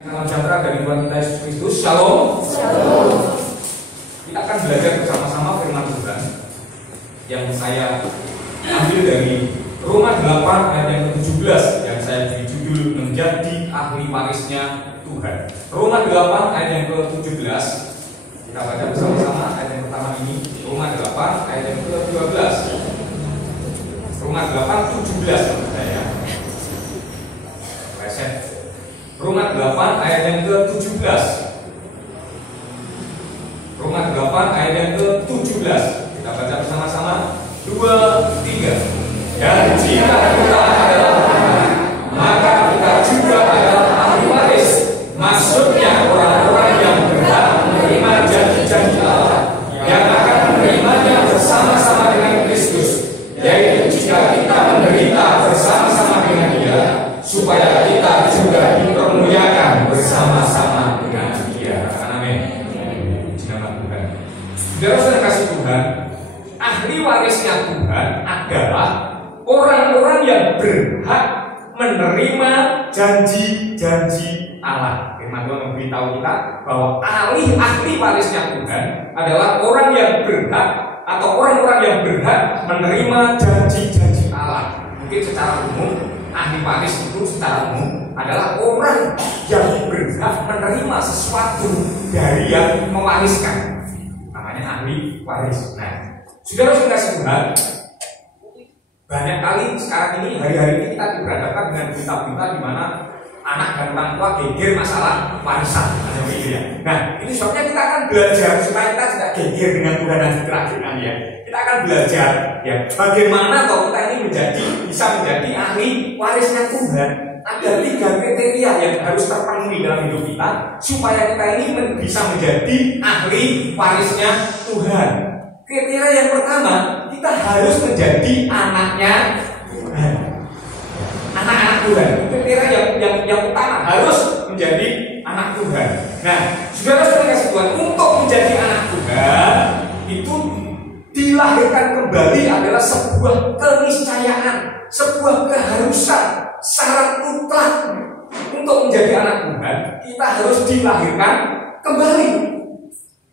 Salam sejahtera dari Tuhan kita Yesus Kristus. Shalom. Shalom. Kita akan belajar bersama-sama firman Tuhan yang saya ambil dari Roma 8 ayat yang ke-17 yang saya beri judul menjadi ahli warisnya Tuhan. Roma 8 ayat yang ke-17. Kita baca bersama-sama ayat yang pertama ini. Roma 8 ayat yang ke-12. Roma 8 17 maksud saya. Roma 8 ayat yang ke-17. Roma 8 ayat yang ke-17. Kita baca bersama-sama. 2, 3. Dan jika kita adalah Tuhan, maka kita juga adalah ahli waris. Maksudnya orang-orang yang berhak menerima janji-janji Allah, yang akan menerimanya bersama-sama dengan Kristus, yaitu jika kita menderita bersama-sama dengan Dia, supaya kita juga dipermuliakan bersama-sama dengan Dia. Amin. Nama Tuhan. Saudara kasih Tuhan, ahli warisnya Tuhan adalah orang-orang yang berhak menerima janji-janji Allah. Firman Tuhan memberitahu kita bahwa ahli warisnya Tuhan adalah orang yang berhak atau orang-orang yang berhak menerima janji-janji Allah. Mungkin secara umum ahli waris itu secara umum adalah orang yang berhak menerima sesuatu dari yang mewariskan. Namanya ahli waris. Nah, saudara-saudara Tuhan, banyak kali sekarang ini hari-hari ini kita diberhadapkan dengan berita-berita di mana anak dan orang tua geger masalah warisan. Nah, ini sebabnya kita akan belajar supaya kita tidak geger dengan Tuhan dan terakhirkan ya. Kita akan belajar ya bagaimana kalau kita ini bisa menjadi ahli warisnya Tuhan. Ada 3 kriteria yang harus terpenuhi dalam hidup kita supaya kita ini bisa menjadi ahli warisnya Tuhan. Kriteria yang pertama, kita harus menjadi anaknya Tuhan. Anak-anak Tuhan. Kriteria yang utama harus menjadi anak Tuhan. Nah, saudara-saudara kasih Tuhan, untuk menjadi anak Tuhan itu dilahirkan kembali adalah sebuah keniscayaan, sebuah keharusan, syarat mutlak. Untuk menjadi anak Tuhan, kita harus dilahirkan kembali.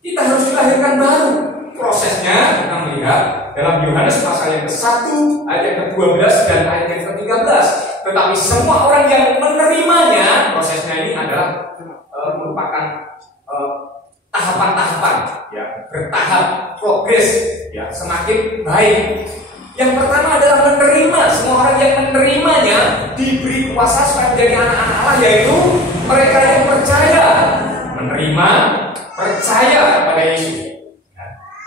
Kita harus dilahirkan baru. Prosesnya kita melihat dalam Yohanes pasal yang ke-1 ayat yang ke-12 dan ayat yang ke-13. Tetapi semua orang yang menerimanya, prosesnya ini adalah merupakan tahapan-tahapan, ya, bertahap, progres, ya, semakin baik. Yang pertama adalah menerima. Semua orang yang menerimanya diberi kuasa supaya menjadi anak-anak Allah, yaitu mereka yang percaya, menerima, percaya pada Yesus.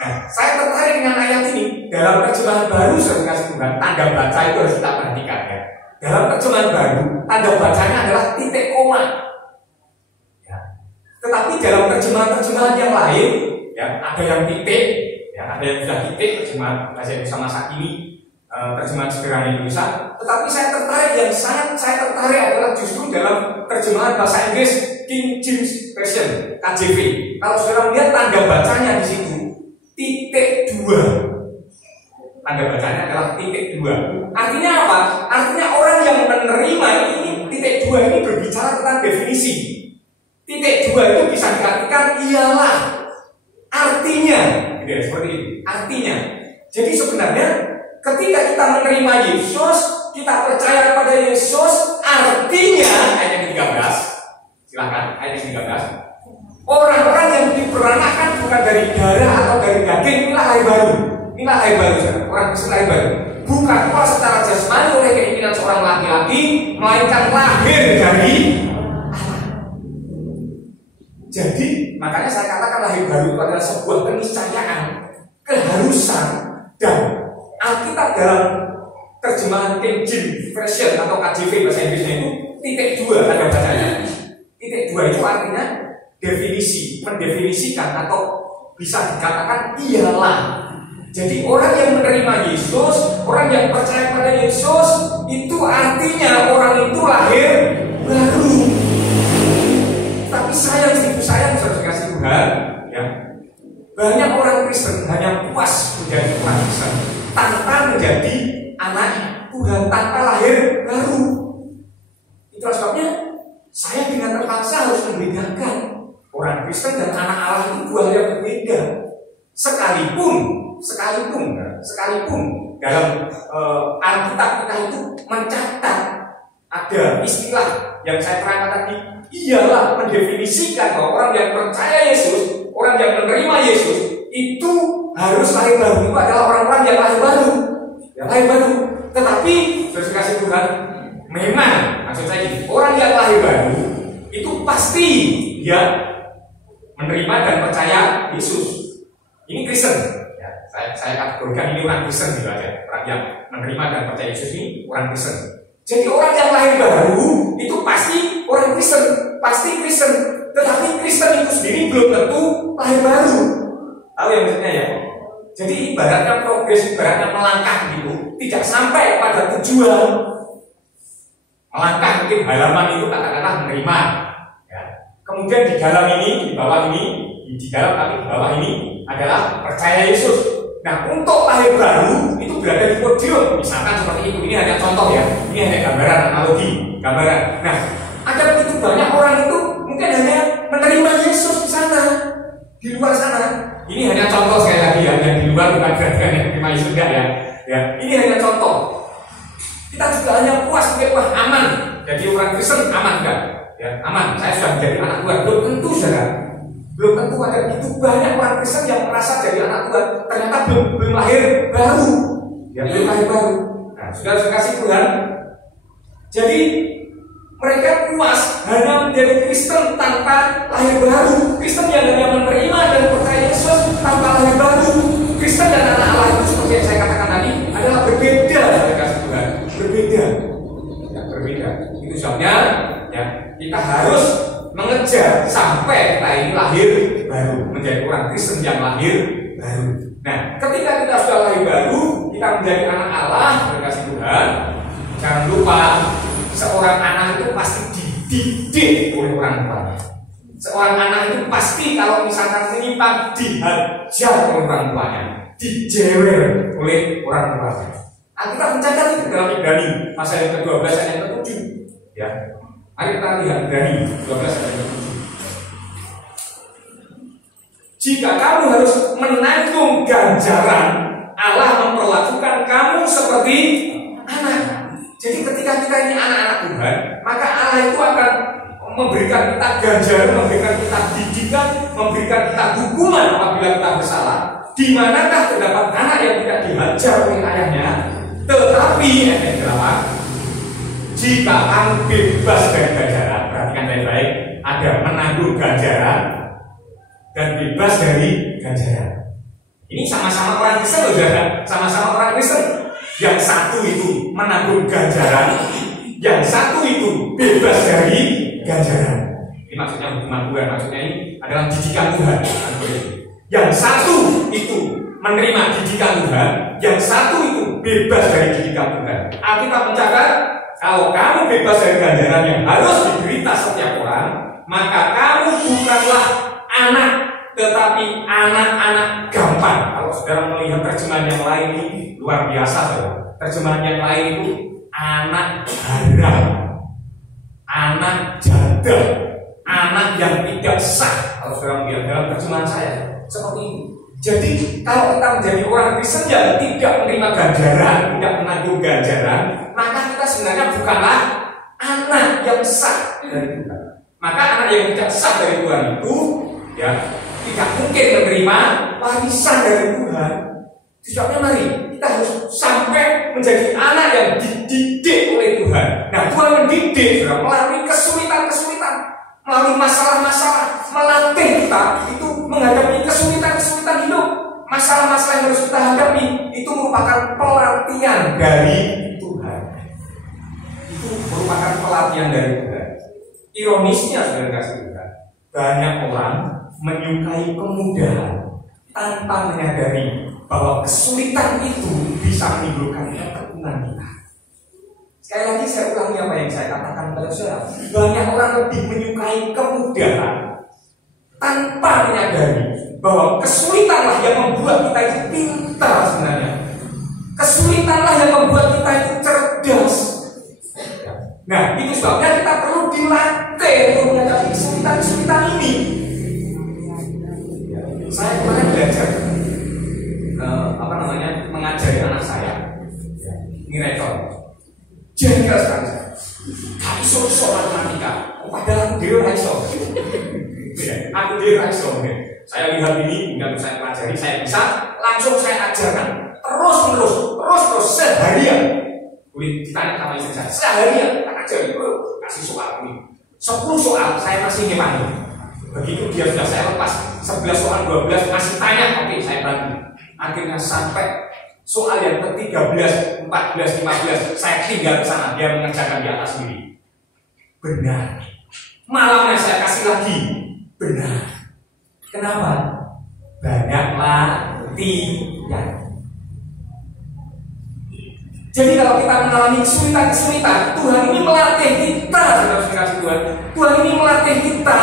Nah, saya tertarik dengan ayat ini dalam terjemahan baru. Saya kasih Tuhan, tanda baca itu harus kita perhatikan ya. Dalam terjemahan baru, tanda bacanya adalah titik koma. Ya. Tetapi dalam terjemahan yang lain, ya, ada yang titik, ya, ada yang sudah titik. Terjemahan bahasa Indonesia masa kini, terjemahan sederhana Indonesia. Tetapi saya tertarik, yang sangat saya tertarik adalah justru dalam terjemahan bahasa Inggris King James Version (KJV). Kalau saudara melihat tanda bacanya di situ, titik 2. Tanda bacanya adalah titik 2. Artinya apa? Artinya orang yang menerima ini, titik 2 ini berbicara tentang definisi. Titik 2 itu bisa diartikan ialah, artinya, gitu ya, seperti itu. Artinya. Jadi sebenarnya ketika kita menerima Yesus, kita percaya kepada Yesus, artinya ayat yang ke-13. Silakan ayat yang ke-13. Orang-orang yang diperanakan bukan dari darah atau dari daging, inilah lahir baru. Inilah lahir baru, orang Kristen lahir baru. Bukan pula secara jasmani oleh keinginan seorang laki-laki, melainkan lahir dari Allah. Jadi, makanya saya katakan lahir baru itu adalah sebuah keniscayaan, keharusan, dan Alkitab dalam terjemahan King James Version atau KJV bahasa Inggrisnya itu titik 2 tanda bacanya. Titik 2 itu artinya definisi, mendefinisikan atau bisa dikatakan ialah. Jadi orang yang menerima Yesus, orang yang percaya pada Yesus, itu artinya orang itu lahir baru. Tapi sayang saudara kasih Tuhan, ya, banyak orang Kristen hanya puas menjadi orang Kristen tanpa menjadi anak Tuhan, tanpa lahir baru. Itu sebabnya saya dengan terpaksa harus Kristen dan anak Allah itu dua hal yang berbeda. Sekalipun dalam Alkitab kita itu mencatat ada istilah yang saya terangkan tadi, ialah mendefinisikan bahwa orang yang percaya Yesus, orang yang menerima Yesus itu harus lahir baru. Itu adalah orang-orang yang lahir baru, Tetapi saudara kasih Tuhan, memang maksud saya ini, orang yang lahir baru itu pasti dia menerima dan percaya Yesus. Ini Kristen. Ya, saya kategorikan ini orang Kristen gitu aja. Orang yang menerima dan percaya Yesus ini orang Kristen. Jadi orang yang lahir baru itu pasti orang Kristen, Tetapi Kristen itu sendiri belum tentu lahir baru. Tahu yang maksudnya ya? Jadi ibaratnya progres, ibaratnya melangkah gitu, tidak sampai pada tujuan. Melangkah mungkin halaman itu katakanlah menerima. Ya. Kemudian di dalam ini, di bawah ini, di dalam tapi di bawah ini adalah percaya Yesus. Nah, untuk lahir baru itu berada di podium, misalkan seperti itu. Ini hanya contoh ya, ini hanya gambaran, analogi, gambaran. Nah, ada begitu banyak orang itu mungkin hanya menerima Yesus di sana, di luar sana. Ini hanya contoh sekali lagi ya, yang di luar bukan berarti yang menerima Yesus enggak ya. Ya, ini hanya contoh. Kita juga hanya puas, mungkin wah aman. Jadi orang Kristen aman enggak? Ya, aman. Saya sudah menjadi anak Tuhan. Belum tentu saudara. Belum tentu ada begitu banyak orang Kristen yang merasa jadi anak Tuhan, ternyata belum lahir baru. Ya, belum lahir baru. Nah, sudah kasih Tuhan. Jadi mereka puas hanya menjadi Kristen tanpa lahir baru. Kristen yang hanya menerima dan percaya Yesus tanpa lahir baru. Kristen dan anak Allah itu seperti yang saya katakan tadi adalah berbeda. Sudah kasih Tuhan, berbeda. Ya, berbeda. Itu sebabnya ya kita harus mengejar sampai kita ini lahir baru, menjadi orang Kristen yang lahir baru. Nah, ketika kita sudah lahir baru, kita menjadi anak Allah, berkasih Tuhan. Jangan lupa, seorang anak itu pasti dididik oleh orang tuanya. Seorang anak itu pasti kalau misalkan menyimpang dihajar oleh orang tuanya, dijewer oleh orang tuanya. Kita mencatat itu dalam Ibrani pasal yang ke-12 ayat yang ke-7. Ya. Mari kita lihat Ibrani 12 ayat 7. Jika kamu harus menanggung ganjaran, Allah memperlakukan kamu seperti anak. Jadi ketika kita ini anak-anak Tuhan, maka Allah itu akan memberikan kita ganjaran, memberikan kita didikan, memberikan kita hukuman apabila kita bersalah. Di manakah terdapat anak yang tidak dihajar oleh ayahnya? Tetapi ayat 8, jika kamu bebas dari ganjaran, perhatikan baik-baik, ada menanggung ganjaran dan bebas dari ganjaran. Ini sama-sama orang Kristen loh, sama-sama orang Kristen. Yang satu itu menanggung ganjaran, yang satu itu bebas dari ganjaran. Ini maksudnya hukuman Tuhan, maksudnya ini adalah didikan Tuhan. Yang satu itu menerima didikan Tuhan, yang satu itu bebas dari didikan Tuhan. Alkitab mencatat, kalau kamu bebas dari ganjaran yang harus diderita setiap orang, maka kamu bukanlah anak, tetapi anak-anak gampang. Kalau saudara melihat terjemahan yang lain ini luar biasa, saudara. Terjemahan yang lain itu anak haram, anak janda, anak yang tidak sah. Kalau saudara melihat dalam terjemahan saya seperti ini. Jadi kalau kita menjadi orang Kristen yang tidak menerima ganjaran, tidak menanggung ganjaran, maka kita sebenarnya bukanlah anak yang sah dari Tuhan. Maka anak yang tidak sah dari Tuhan itu ya tidak mungkin menerima warisan dari Tuhan. Sebabnya mari kita harus sampai menjadi anak yang dididik oleh Tuhan. Nah, Tuhan mendidik melalui kesulitan-kesulitan, melalui masalah-masalah, melatih kita itu menghadapi kesulitan-kesulitan hidup. Masalah-masalah yang harus kita hadapi itu merupakan pelatihan dari Tuhan. Itu merupakan pelatihan dari Tuhan. Ironisnya, saudara kasih Tuhan, banyak orang menyukai kemudahan tanpa menyadari bahwa kesulitan itu bisa menimbulkan ketekunan kita. Sekali lagi saya ulangi apa yang saya katakan kepada saudara. Banyak orang lebih menyukai kemudahan tanpa menyadari bahwa kesulitanlah yang membuat kita itu pintar sebenarnya. Kesulitanlah yang membuat kita itu cerdas. Nah, itu sebabnya kita perlu dilatih untuk menghadapi kesulitan-kesulitan ini. aku dewe raiso. Aku dewe raiso. Saya lihat ini, kemudian saya pelajari, saya bisa, langsung saya ajarkan terus seharian. Boleh ditanya sama istri saya, seharian tak ajari, kasih soal ini 10 soal saya masih ngepani. Begitu dia sudah saya lepas 11 soal 12 masih tanya, oke saya bantu. Akhirnya sampai soal yang ke-13, 14, 15 saya tinggal ke sana, dia mengerjakan di atas sendiri. Benar. Malamnya saya kasih lagi. Benar. Kenapa? Banyak latihan. Jadi kalau kita mengalami kesulitan, Tuhan ini melatih kita, Tuhan. Tuhan ini melatih kita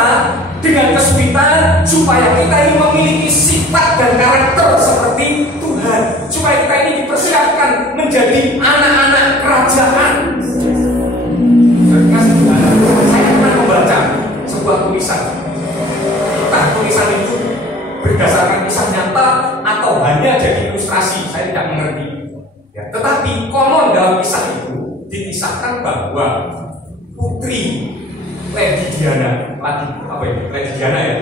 dengan kesulitan supaya kita ini memiliki sifat dan karakter seperti Tuhan, supaya kita ini dipersiapkan menjadi anak-anak kerajaan. Saya pernah membaca sebuah tulisan. Entah tulisan itu berdasarkan kisah nyata atau hanya jadi ilustrasi, saya tidak mengerti. Ya, tetapi konon dalam kisah itu dikisahkan bahwa putri Lady Diana, Lady Diana ya,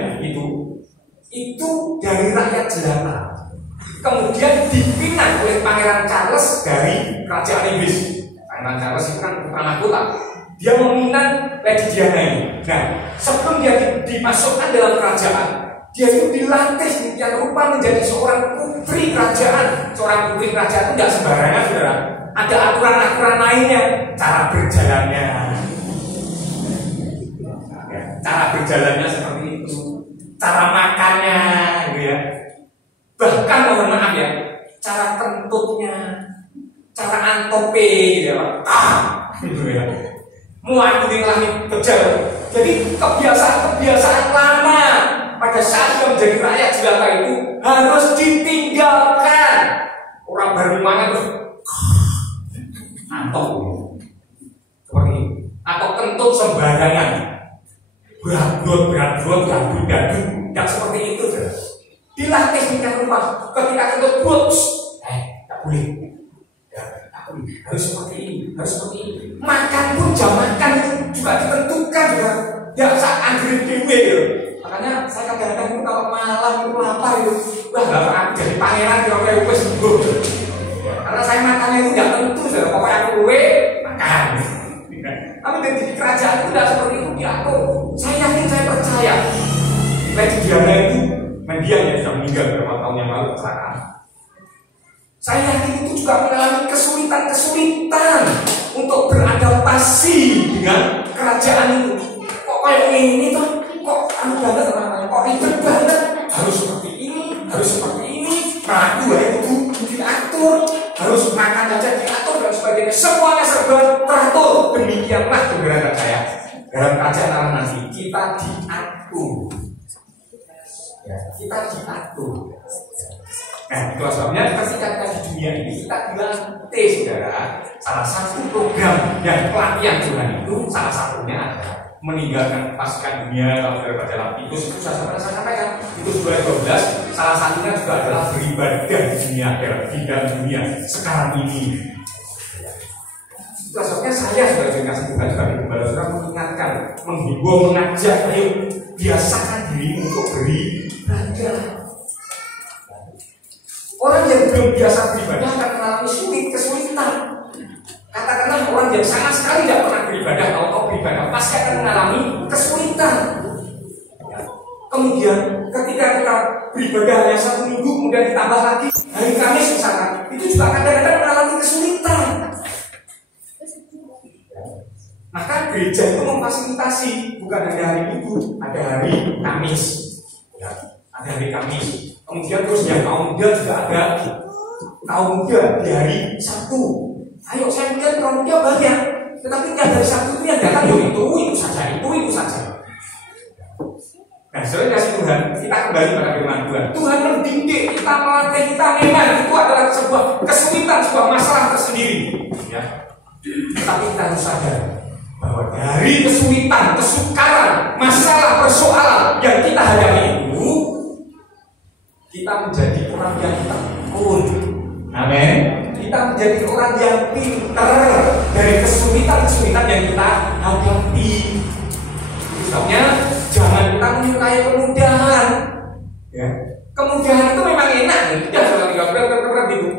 itu dari rakyat jelata. Kemudian dipinang oleh Pangeran Charles dari kerajaan Inggris. Pangeran Charles itu kan putra mahkota. Dia meminang Lady Diana ini. Nah, sebelum dia dimasukkan dalam kerajaan, dia itu dilatih sedemikian rupa menjadi seorang putri kerajaan. Seorang putri kerajaan itu tidak sembarangan, saudara. Ada aturan-aturan lainnya, cara berjalannya. Cara berjalannya seperti itu, cara makannya, gitu ya. Bahkan mohon maaf ya, cara kentutnya, cara antope, gitu ya, gitu ya. Muat di langit kecil. Jadi kebiasaan lama pada saat dia menjadi rakyat jelata itu harus ditinggalkan. Orang baru makan terus antok seperti ini, atau kentut sembarangan, berabut, gadut, tidak seperti itu. Dilatih dengan rumah. Ketika kentut putus, tak boleh. Harus seperti ini, harus seperti ini. Makan pun jam makan juga ditentukan juga. Ya saat anggere dewe gitu. Makanya saya kadang-kadang kalau malam itu lapar itu, wah nggak jadi pangeran kira-kira wes karena saya makannya itu tidak tentu, saudara. Pokoknya aku makan. Tapi di kerajaan itu tidak seperti itu diatur. Saya yakin, saya percaya. Lady Diana itu mendiang ya, sudah meninggal beberapa tahun yang lalu kecelakaan. Saya yakin itu juga mengalami kesulitan untuk beradaptasi dengan kerajaan itu. Kok kayak ini tuh, kok banget namanya, kok ribet banget. Harus seperti ini, harus seperti ini. Ratu itu diatur, harus makan saja diatur dan sebagainya. Semuanya serba teratur. Demikianlah saudara saya. Dalam kerajaan Allah nanti kita diatur. Ya, kita diatur. Nah, itu sebabnya ketika kita di dunia ini kita dilatih, saudara. Salah satu program yang pelatihan Tuhan itu salah satunya adalah meninggalkan pasukan dunia. Kalau saudara baca dalam Titus itu saya sampaikan itu 12. Salah satunya juga adalah beribadah di dunia, dalam bidang dunia sekarang ini. Itu sebabnya saya sebagai kasih Tuhan juga kembali saudara mengingatkan, menghimbau, mengajak, ayo biasakan dirimu untuk beribadah. Orang yang belum biasa beribadah akan mengalami kesulitan. Katakanlah orang yang sama sekali tidak pernah beribadah atau beribadah pasti akan mengalami kesulitan. Kemudian ketika kita beribadah hanya 1 minggu kemudian ditambah lagi hari Kamis misalkan, itu juga kadang-kadang mengalami kesulitan. Maka gereja itu memfasilitasi bukan hanya hari Minggu, ada hari Kamis, ya, ada hari Kamis. Kemudian terus yang kaum muda juga ada kaum muda di hari Sabtu. Ayo saya melihat kaum muda banyak, tetapi tiap hari Sabtu itu yang datang itu saja, itu saja. Nah, saudara kasih Tuhan, kita kembali pada firman Tuhan. Tuhan mendidik kita, melatih kita, memang itu adalah sebuah kesulitan, sebuah masalah tersendiri. Ya. Tetapi kita harus sadar bahwa dari kesulitan, kesukaran, masalah, persoalan yang kita hadapi itu, kita menjadi orang yang tekun. Amin. Kita menjadi orang yang pintar dari kesulitan-kesulitan yang kita hadapi. Sebabnya jangan kita menyukai kemudahan. Ya, kemudahan itu memang enak, mudah kalau tinggal berat gitu.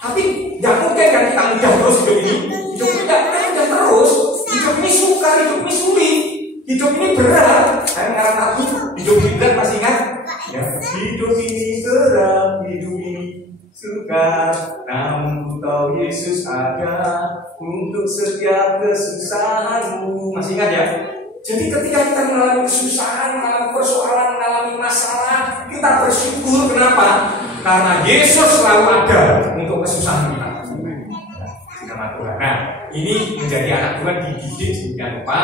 Tapi nggak mungkin kan kita mudah terus hidup ini. Hidup ini nggak mudah terus. Hidup ini sukar, hidup ini sulit, hidup ini berat. Saya ngarang lagu hidup ini berat, masih ingat? Ya, hidup ini berat, hidup ini sukar, namun ku tahu Yesus ada untuk setiap kesusahanmu. Masih ingat ya? Jadi ketika kita mengalami kesusahan, mengalami persoalan, mengalami masalah, kita bersyukur. Kenapa? Karena Yesus selalu ada untuk kesusahan kita. Nama Tuhan. Nah, ini menjadi anak Tuhan dididik sedemikian rupa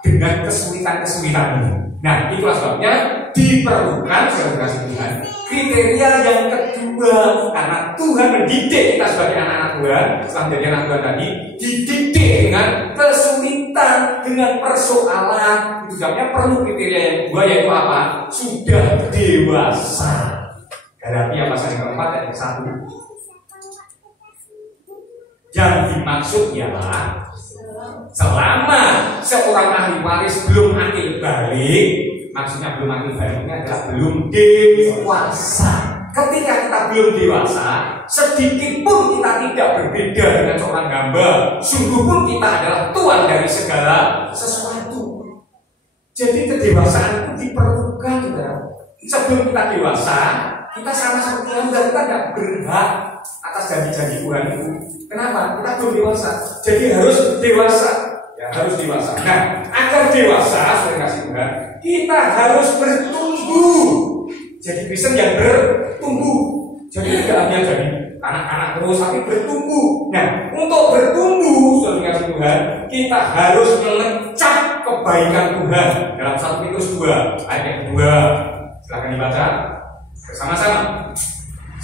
dengan kesulitan-kesulitan ini. Nah, itulah sebabnya diperlukan saudara Tuhan kriteria yang kedua, karena Tuhan mendidik kita sebagai anak-anak Tuhan. Setelah menjadi anak Tuhan tadi, dididik dengan kesulitan, dengan persoalan. Itu sebabnya perlu kriteria yang kedua, yaitu apa? Sudah dewasa. Galatia pasal yang keempat ayat 1. Yang dimaksud ialah selama seorang ahli waris belum akil balik, maksudnya belum akil baliknya adalah belum dewasa. Ketika kita belum dewasa, sedikit pun kita tidak berbeda dengan seorang hamba. Sungguh pun kita adalah tuan dari segala sesuatu. Jadi kedewasaan itu diperlukan, saudara. Sebelum kita dewasa, kita sama seperti hamba, kita tidak berhak atas janji-janji Tuhan itu. Kenapa? Kita belum dewasa. Jadi harus dewasa. Ya, harus dewasa. Nah, agar dewasa, sudah kasih Tuhan, kita harus bertumbuh. Jadi Kristen yang bertumbuh. Jadi tidak hanya jadi anak-anak terus, tapi bertumbuh. Nah, untuk bertumbuh, sudah kasih Tuhan, kita harus mengecap kebaikan Tuhan. Dalam 1 Petrus 2 ayat 2. Silakan dibaca bersama-sama.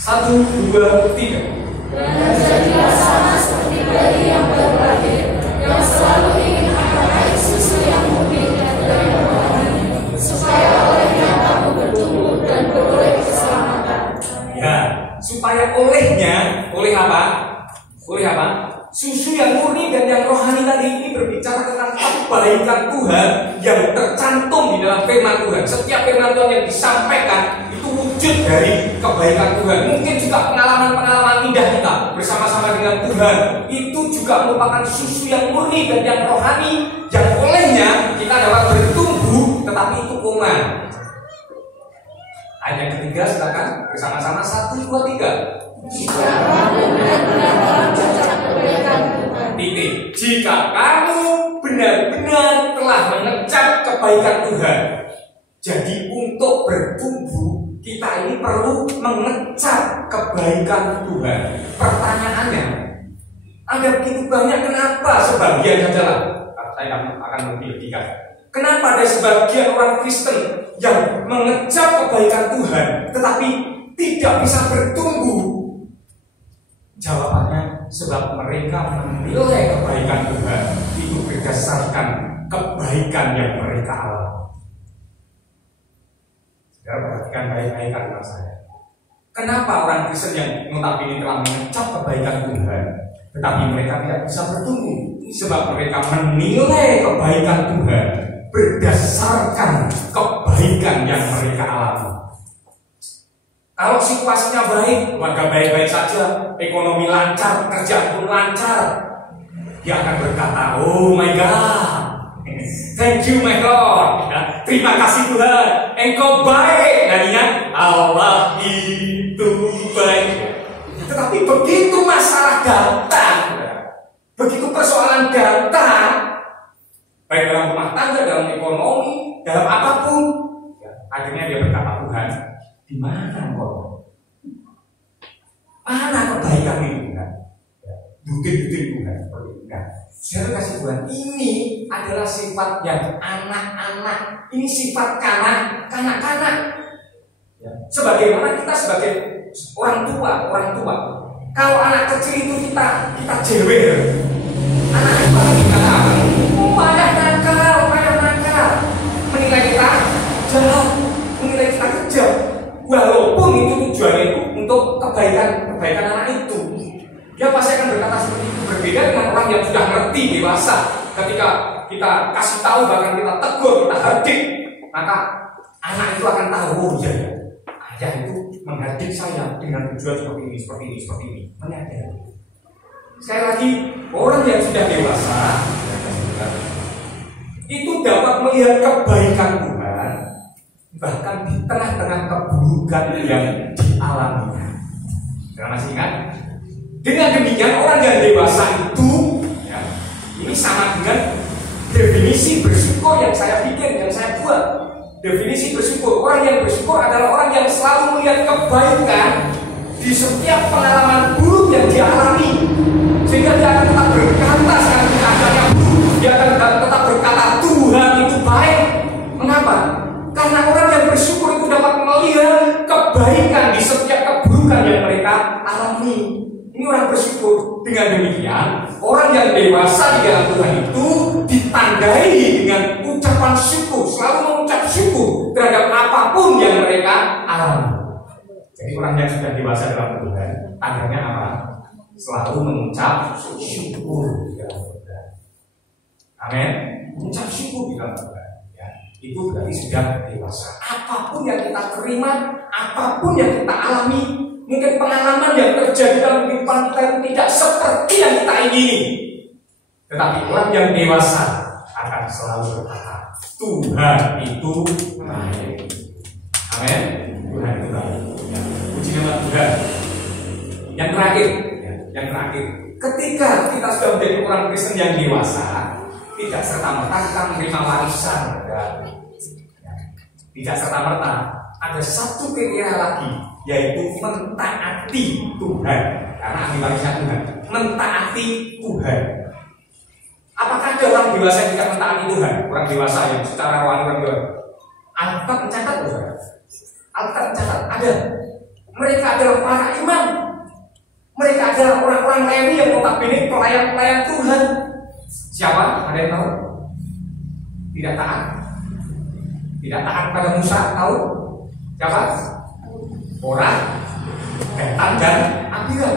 1, 2, 3. Dan jadilah sama seperti bayi yang baru lahir, yang selalu ingin akan air susu yang murni dan dari rohani, supaya olehnya kamu bertumbuh dan beroleh keselamatan. Ya, supaya olehnya, oleh apa? Oleh apa? Susu yang murni dan yang rohani tadi ini berbicara tentang kebaikan Tuhan yang tercantum di dalam firman Tuhan. Setiap firman Tuhan yang disampaikan itu wujud dari kebaikan Tuhan. Mungkin juga pengalaman-pengalaman indah kita bersama-sama dengan Tuhan itu juga merupakan susu yang murni dan yang rohani, yang olehnya kita dapat bertumbuh, tetapi itu koma. Ayat yang ketiga, silakan bersama-sama. 1, 2, 3. Jika kamu benar-benar mengucap kebaikan Tuhan. Titik. Jika kamu benar-benar telah mengecap kebaikan Tuhan. Jadi untuk bertumbuh, kita ini perlu mengecap kebaikan Tuhan. Pertanyaannya, ada begitu banyak, kenapa sebagian saja lah? Saya akan lebih-lebihkan. Kenapa ada sebagian orang Kristen yang mengecap kebaikan Tuhan, tetapi tidak bisa bertumbuh? Jawabannya, sebab mereka menilai kebaikan Tuhan itu berdasarkan kebaikan yang mereka alami. Saudara perhatikan baik-baik kalimat saya. Kenapa orang Kristen yang notabene telah mengecap kebaikan Tuhan, tetapi mereka tidak bisa bertumbuh? Sebab mereka menilai kebaikan Tuhan berdasarkan kebaikan yang mereka alami. Kalau situasinya baik, keluarga baik-baik saja, ekonomi lancar, kerjaan pun lancar, dia akan berkata, "Oh my God, thank you my God, ya, terima kasih Tuhan, Engkau baik." Nyanyinya, Allah itu baik. Tetapi begitu masalah datang, begitu persoalan datang, baik dalam rumah tangga, dalam ekonomi, dalam apapun, ya, akhirnya dia berkata, "Tuhan, di mana Engkau? Mana kebaikan itu Tuhan? Bukti-bukti Tuhan seperti itu." Saya kasih Tuhan, ini adalah sifat yang anak-anak. Ini sifat kanak-kanak. Ya. Sebagaimana kita sebagai orang tua. Kalau anak kecil itu kita jewer. Anak itu kita payah nakal. Menilai kita jahat, menilai kita kejam. Walaupun itu tujuannya itu untuk kebaikan anak itu, dia pasti akan berkata seperti itu. Berbeda dengan orang yang sudah ngerti, dewasa. Ketika kita kasih tahu, bahkan kita tegur, kita hadik, maka anak itu akan tahu, oh iya ya, ayah itu menghadik saya dengan tujuan seperti ini, seperti ini, seperti ini. Menyadari. Sekali lagi, orang yang sudah dewasa itu dapat melihat kebaikan Tuhan, bahkan di tengah-tengah keburukan yang dialaminya. Jangan masih ingat? Dengan demikian orang yang dewasa itu, ya, ini sama dengan definisi bersyukur yang saya bikin, yang saya buat. Definisi bersyukur, orang yang bersyukur adalah orang yang selalu melihat kebaikan di setiap pengalaman buruk yang dia alami, sehingga dia akan tetap berkata sekali keadaannya buruk, dia akan tetap berkata Tuhan itu baik. Mengapa? Karena orang yang bersyukur itu dapat melihat kebaikan di setiap keburukan yang mereka alami. Ini orang bersyukur. Dengan demikian, orang yang dewasa di dalam Tuhan itu ditandai dengan ucapan syukur, selalu mengucap syukur terhadap apapun yang mereka alami. Jadi orang yang sudah dewasa dalam Tuhan, tandanya apa? Selalu mengucap syukur di dalam Tuhan. Amin. Mengucap syukur di dalam Tuhan. Ya, itu berarti sudah dewasa. Apapun yang kita terima, apapun yang kita alami, mungkin pengalaman yang terjadi dalam kehidupan kita itu tidak seperti yang kita ingini, tetapi orang yang dewasa akan selalu berkata Tuhan itu baik. Amin. Tuhan itu baik. Ya, puji nama Tuhan. Yang terakhir, ketika kita sudah menjadi orang Kristen yang dewasa, tidak serta-merta kita menerima warisan. Tidak serta-merta. Ada satu kriteria lagi, yaitu mentaati Tuhan. Karena ahli warisnya Tuhan, mentaati Tuhan. Apakah ada orang dewasa yang tidak mentaati Tuhan? Orang dewasa yang secara rohani orang dewasa. Alkitab mencatat, saudara. Alkitab mencatat ada. Mereka adalah para imam. Mereka adalah orang-orang Lewi yang notabene pelayan-pelayan Tuhan. Siapa? Ada yang tahu? Tidak taat. Tidak taat pada Musa, tahu? Siapa? Korah, Datang dan Abiram.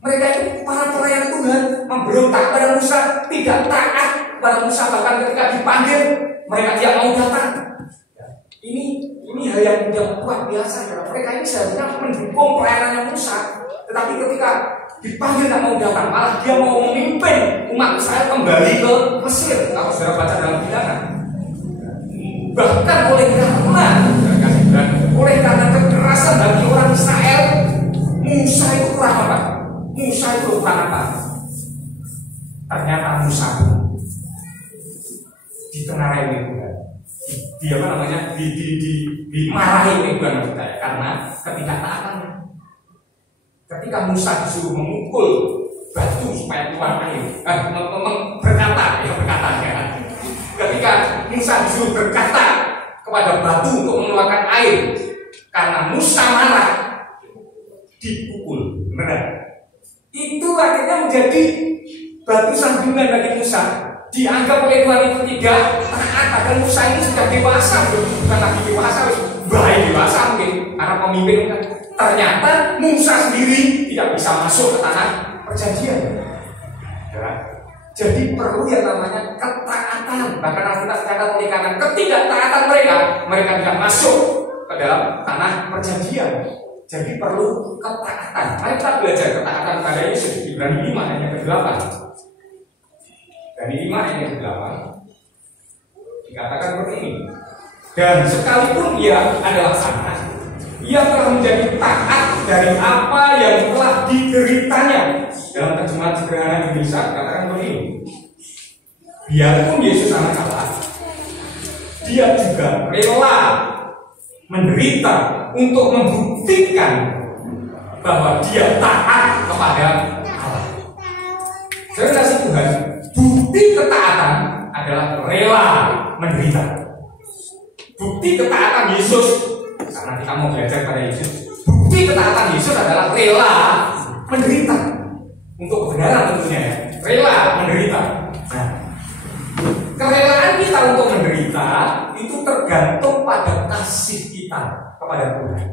Mereka itu para pelayan Tuhan, memberontak pada Musa, tidak taat pada Musa, bahkan ketika dipanggil mereka tidak mau datang. Ini hal yang luar biasa. Mereka ini seharusnya mendukung pelayanannya Musa, tetapi ketika dipanggil tidak mau datang, malah dia mau memimpin umat Israel kembali ke Mesir. Kalau saudara baca dalam Bilangan, bahkan oleh karena kekerasan bagi orang Israel, Musa itu kurang apa? Musa itu kurang apa? Ternyata Musa ditengarai oleh Tuhan. Dia apa namanya? Dimarahi oleh Tuhan karena ketidaktaatannya. Ketika Musa disuruh memukul batu supaya keluar air, berkata. Ketika Musa disuruh berkata kepada batu untuk mengeluarkan air, karena Musa marah, dipukul. Benar? Itu akhirnya menjadi batu sandungan bagi Musa. Dianggap oleh Tuhan itu tidak taat, padahal Musa ini sudah dewasa, bukan lagi dewasa, bahaya dewasa mungkin karena pemimpin. Ternyata Musa sendiri tidak bisa masuk ke tanah perjanjian. Ya. Jadi perlu yang namanya ketaatan. Bahkan Alkitab kata oleh karena ketidaktaatan mereka tidak masuk ke dalam tanah perjanjian. Jadi perlu ketaatan. Mari kita belajar ketaatan pada Yesus di Ibrani 5 ayat yang ke-8. Ibrani 5 ayat yang ke-8 dikatakan seperti ini. Dan sekalipun ia adalah anak, ia telah menjadi taat dari apa yang telah dideritanya. Dalam terjemahan sederhana Indonesia dikatakan seperti ini. Biarpun Yesus anak Allah, dia juga rela menderita untuk membuktikan bahwa dia taat kepada Allah. Saya kasih Tuhan, bukti ketaatan adalah rela menderita. Bukti ketaatan Yesus, karena kita mau belajar pada Yesus, bukti ketaatan Yesus adalah rela menderita untuk kebenaran tentunya, rela menderita. Nah, kerelaan kita untuk menderita itu tergantung pada kasih kita kepada Tuhan.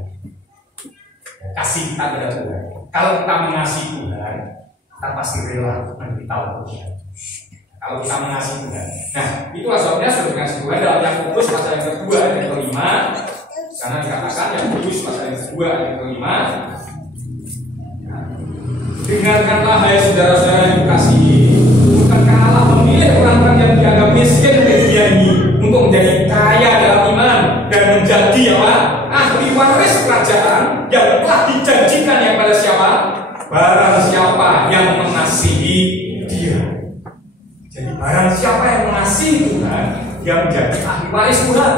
Kasih kita kepada Tuhan. Kalau kita mengasihi Tuhan, kita pasti rela menderita untuk Tuhan. kalau kita mengasihi Tuhan. Nah, itulah sebabnya sudah mengasihi Tuhan dalam Yakobus pasal yang kedua ayat yang kelima. Karena dikatakan Yakobus pasal yang kedua ayat yang kelima. Dengarkanlah hai saudara-saudara yang dikasihi, bukankah Allah memilih orang-orang yang dianggap miskin oleh Dia ini untuk menjadi kaya dalam iman dan menjadi apa? Ahli waris kerajaan yang telah dijanjikan yang pada siapa? Barang siapa yang mengasihi Dia. Jadi barang siapa yang mengasihi Tuhan, dia menjadi ahli waris Tuhan.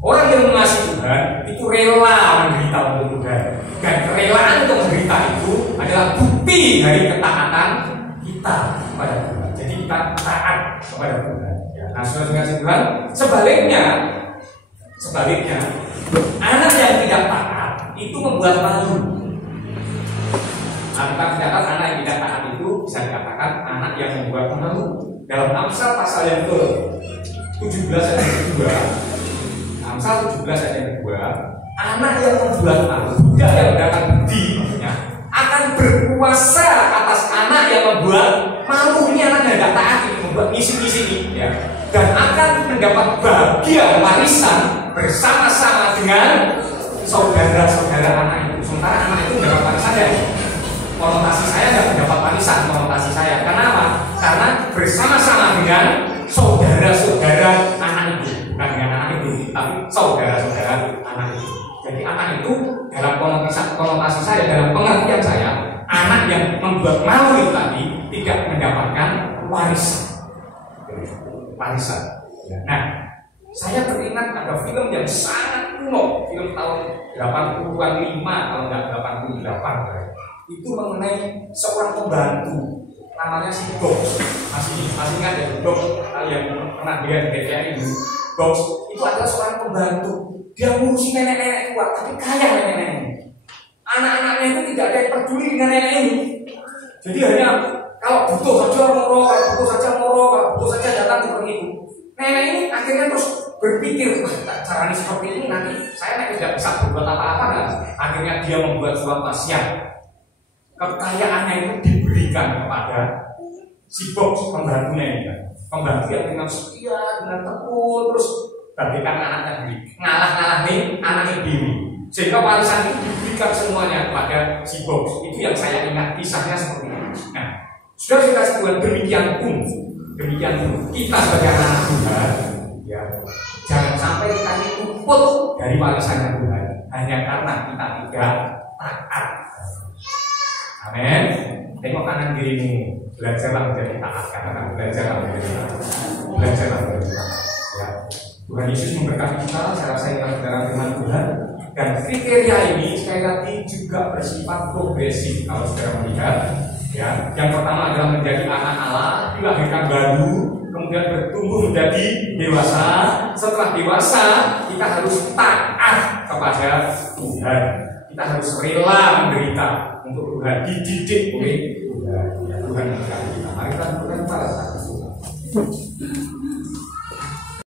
Orang yang mengasihi Tuhan itu rela menderita untuk Tuhan. Dan kerelaan untuk menderita itu adalah bukti dari ketaatan kita kepada Tuhan. Jadi kita taat kepada Tuhan. Ya, nah, saudara mengasihi Tuhan. Sebaliknya, anak yang tidak taat itu membuat malu. Anak yang tidak taat itu bisa dikatakan anak yang membuat malu. Dalam Amsal pasal yang ke-17 ayat yang kedua, Amsal 17 ayat yang kedua, anak yang membuat malu, budak yang mendapat budi, maksudnya akan berkuasa atas anak yang membuat malu. Ini anak yang tidak taat ini, membuat misi-misi ini, ya, dan akan mendapat bagian warisan bersama-sama dengan saudara-saudara anak itu. Sementara anak itu mendapat warisan ya. Konotasi saya tidak mendapat warisan, konotasi saya. Kenapa? Karena bersama-sama dengan saudara-saudara anak itu, bukan dengan anak itu, tapi saudara-saudara anak itu. Jadi anak itu dalam konotasi saya, dalam pengertian saya, anak yang membuat malu itu tadi tidak mendapatkan warisan. Nah, saya teringat ada film yang sangat kuno, film tahun 85 kalau nggak 88. Itu mengenai seorang pembantu namanya si Box. Masih ingat ya Box yang pernah dia di TVRI itu. Box itu adalah seorang pembantu. Dia ngurusi nenek-nenek tua, tapi kaya nenek-nenek ini. Anak-anaknya itu tidak ada yang peduli dengan nenek ini. Jadi hanya kalau butuh saja moro, butuh saja datang seperti itu. Nenek ini akhirnya terus berpikir, caranya seperti ini nanti saya tidak bisa berbuat apa-apa kan? Akhirnya dia membuat surat wasiat. Kekayaannya itu diberikan kepada si Box pembantunya ini kan. Pembantu yang dengan setia, dengan tekun, terus bagikan anaknya diri, ngalah-ngalahin anaknya diri, sehingga warisan itu diberikan semuanya kepada si Box. Itu yang saya ingat kisahnya seperti itu. Nah, sudah kita sebutkan demikian pun kita sebagai anak Tuhan, ya, jangan sampai kita luput dari warisannya Tuhan hanya karena kita tidak taat. Amin. Tengok kanan kirimu, belajarlah menjadi taat, katakan belajarlah menjadi taat. Ya. Tuhan Yesus memberkati kita. Saya rasa ini adalah firman Tuhan. Dan kriteria ini sekali lagi juga bersifat progresif. Kalau saudara melihat, ya, yang pertama adalah menjadi anak Allah, dilahirkan baru, kemudian bertumbuh menjadi dewasa. Setelah dewasa, kita harus taat kepada Tuhan. Kita harus rela menderita untuk Tuhan, dididik oleh Tuhan. Ya, Tuhan memberkati kita. Mari kita berdoa pada saat itu.